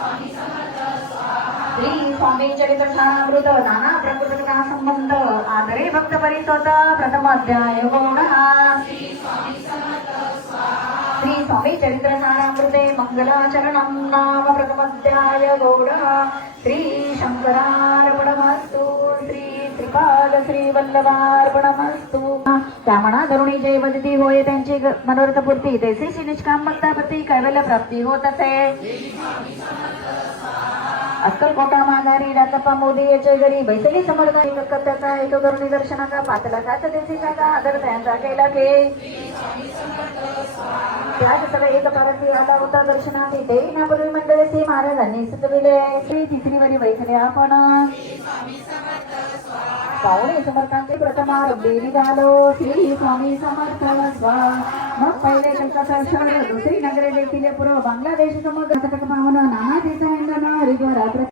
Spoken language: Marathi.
श्री स्वामी चरित्रठाणामृत नाना प्रकृतिका संबंध आदरे भक्त परितोत प्रथम अध्याय गौण श्री स्वामी चरित्रठाणामृते मंगलाचरणं नाम प्रथम अध्याय गौण श्री शंकरार्पणमस्तु श्री श्रीपाद श्री वल्लभार्पणमस्तु कामना धरुणी जय वदती होय त्यांची मनोरथ पूर्ती तैसे निष्काम भक्ताप्रती कैवल्य प्राप्ती होत असे अक्कलकोटा माघारी रातप्पा मोदी याच्या घरी बैसली समर्थ कलकत्त्याचा एक धरुणी दर्शनाचा 5 लाखाचा देशीचा आदर त्यांचा केला के त्याच सगळे एक पारती आला होता दर्शनाची देवी नापूर्वी मंडळी महाराजांनी सुचविले श्री तिसरी वरी बैसले आपण पावणे समर्थांचे प्रथमारंभी निघालो श्री स्वामी समर्थ मग पहिले कलकत्ता शहर दुसरी नगरे देखील पूर्व बांगलादेश समोर पावन नाना देशांना हरिद्वार